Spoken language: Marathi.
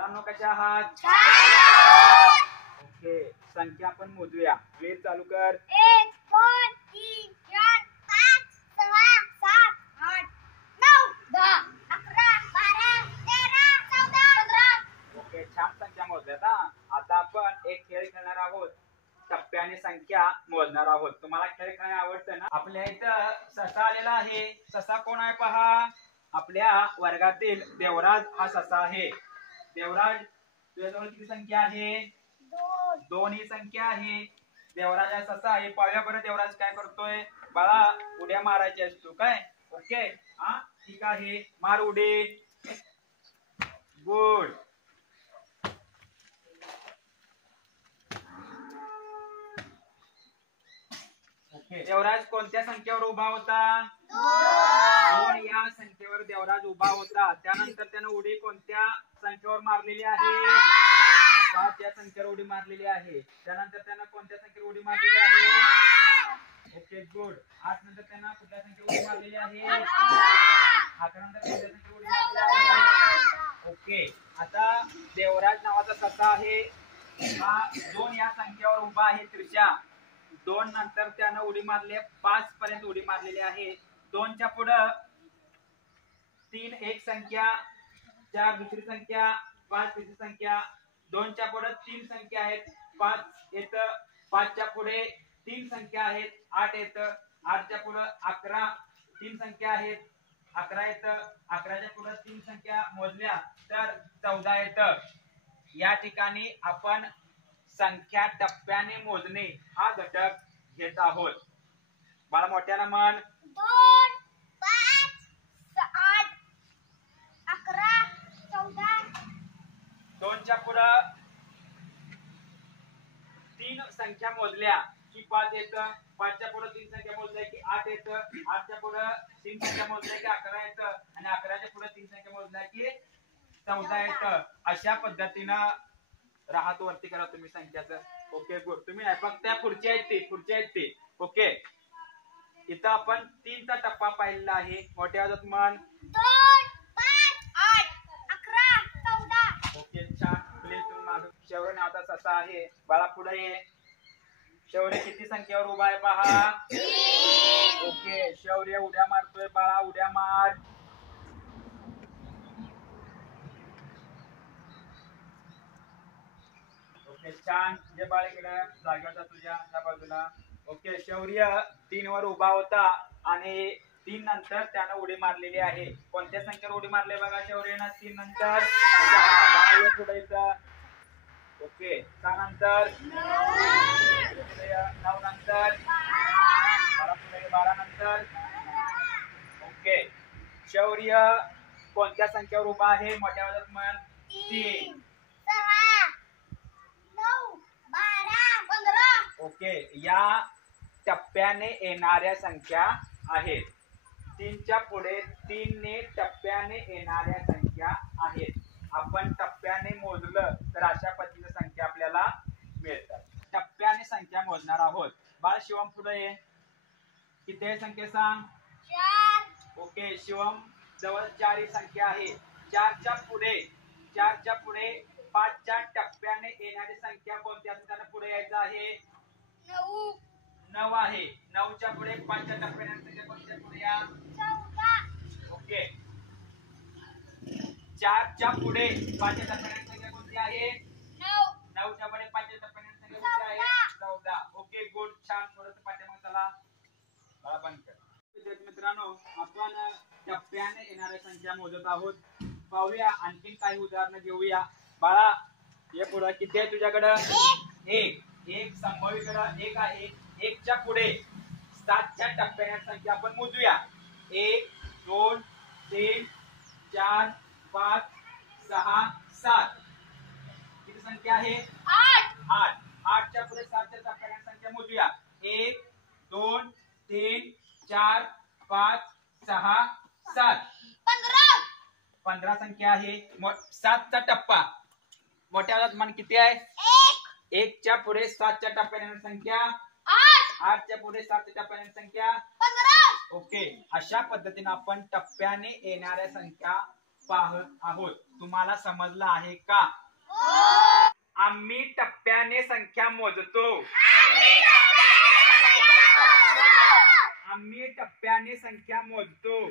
मुलांनो कशा आहात? ओके, संख्या आपण मोजूया. वेळ चालू कर. 1 2 3 4 5 6 7 8 9 10 11 12 13 14 15. ओके, छान संख्या मोजल्यात हा. आता आपण एक खेळ खेळणार आहोत. टप्प्याने संख्या मोजणार आहोत. तुम्हाला खेळ खेळणे आवडतं ना? आपल्या इथं ससा आलेला आहे. ससा कोण आहे पहा. आपल्या वर्गातील देवराज हा ससा आहे. देवराज, तुझ्याजवळ किती संख्या आहे? 2 ही संख्या आहे. देवराज हा ससा आहे. पाहूया बरं देवराज काय करतोय. बाळा उड्या मारायची असतो काय? ओके हा ठीक आहे. मार उडी. गुड. ओके, देवराज कोणत्या संख्येवर उभा होता? 2 या संख्येवर देवराज उभा होता. त्यानंतर त्यानं उडी कोणत्या संख्येवर मारलेली आहे? 5 या संख्येवर उडी मारलेली आहे. त्यानंतर त्यानं कोणत्या संख्येवर उडी मारलेली आहे? Okay good. 8 नंतर त्यानं कुठल्या संख्येवर उडी मारलेली आहे? 11 नंतर कोणत्या संख्येवर उडी मारलेली आहे? ओके, आता देवराज नावाचा ससा आहे. हा 2 या संख्येवर उभा आहे. त्रिशा 2 नंतर त्यानं उडी मारली 5 पर्यंत उडी मारलेली आहे. 2 च्या पुढं 3 एक संख्या, 4 दुसरी संख्या, 5 तिसरी संख्या. 2 च्या पुढे 3 संख्या आहेत. 5 येतं. 5 च्या पुढे 3 संख्या आहेत. 8 येतं. 8 च्या पुढे 11 3 संख्या आहेत. 11 येतं. 11 च्या पुढे 3 संख्या मोजल्या तर 14 येतं. या ठिकाणी आपण संख्या टप्प्याने मोजणे हा घटक घेत आहोत. बाळा मोठ्यानं म्हण. 2 5 8 11 14. 2 च्या पुढं 3 संख्या मोजल्या की 5 येतं. 5 च्या पुढे 3 संख्या मोजल्या की 8 येतं. 8 च्या पुढे 3 संख्या मोजल्या की 11 येतं. आणि 11 च्या पुढे 3 संख्या मोजल्या की 14 येतं. अशा पद्धतीनं राहत वरती करा तुम्ही संख्याचं. Okay good. तुम्ही नाही फक्त त्या पुढच्या आहेत ते ओके. इथं आपण 3 चा टप्पा पाहिलेला आहे. मोठ्या आवाजात म्हण. 2 5 8 11 14. ओके छान. प्लीज तुम्ही माझं. शौर्य नावाचा ससा आहे. बाळा पुढे ये. शौर्य किती संख्येवर उभा आहे पहा. 3. ओके, शौर्य उड्या मारतोय. बाळा उड्या मार. ओके छान. जे बाळ इकडे जागेवर तुझ्या त्या बाजूला. ओके, शौर्य 3 वर उभा होता आणि 3 नंतर त्यानं उडी मारलेली आहे. कोणत्या संख्येवर उडी मारली बघा शौर्यनं? 3 नंतर 6. पुढे येतं. ओके 6 नंतर 9 नंतर 12 नंतर. ओके, शौर्य कोणत्या संख्येवर उभा आहे? मोठ्या आवाजात म्हण. 3 6 9 12 15. ओके, या टप्प्याने येणाऱ्या संख्या आहेत. 3 च्या पुढे 3 ने टप्प्याने येणाऱ्या संख्या आहेत. आपण टप्प्याने मोजलं तर अशा पद्धतीच्या संख्या आपल्याला मिळतात. टप्प्याने संख्या मोजणार आहोत. बाळ शिवम पुढे ये. किती आहे संख्या सांग. 4. ओके, शिवम जवळ 4 ही संख्या आहे. 4 च्या पुढे 5 च्या टप्प्याने येणारी संख्या कोणती असून त्यांना पुढे यायचं आहे? 9 आहे. 9 च्या पुढे 5 च्या टप्प्याने संख्या कोणत्या पुढे या? 14. ओके, 4 च्या पुढे 5 च्या टप्प्याने संख्या कोणती आहे? 9. 9 च्या पुढे 5 च्या टप्प्याने संख्या कोणती आहे? 14. Okay good. छान. थोडंसं पाठीमागे चला. बाळा बंद कर. विद्यार्थी मित्रांनो, आपण टप्प्याने येणाऱ्या संख्या मोजत आहोत. पाहूया आणखीन काही उदाहरणं घेऊया. बाळा हे पुढे किती आहे तुझ्याकडं? 1 संभाव्यकडं 1 आहे. 1 च्या पुढे 7 च्या टप्प्याने संख्या आपण मोजूया. 1 2 3 4 5 6 7. किती संख्या आहे? 8. 8 च्या पुढे 7 च्या टप्प्याने संख्या मोजूया. 1 2 3 4 5 6 7. 15 संख्या आहे. 7 चा टप्पा. मोठ्या आवाजात म्हण. किती आहे? 1 च्या पुढे 7 च्या टप्प्याने संख्या 8. 8 च्या पुढे 7 च्या टप्प्याने संख्या 15. ओके, अशा पद्धतीने आपण टप्प्याने येणाऱ्या संख्या पाहत आहोत. तुम्हाला समजलं आहे का? आम्ही टप्प्याने संख्या मोजतो. आम्ही टप्प्याने संख्या मोजतो.